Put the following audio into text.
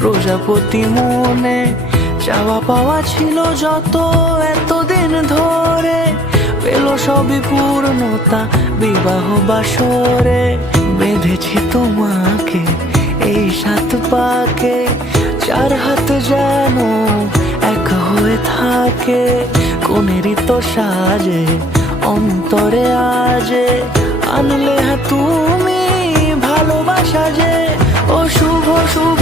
প্রজাপতি মনে চাওয়া পাওয়া ছিল যত এতদিন ধরে, পেল সবই পূর্ণতা বিবাহ বাসরে। বেঁধেছি তোমাকে এই 7 পাকে, 4 হাত যেন এক হয়ে থাকে। কোনেরই তো সাজে অন্তরে আজে, আনলে তুমি ভালোবাসা যে। ও শুভ শুভ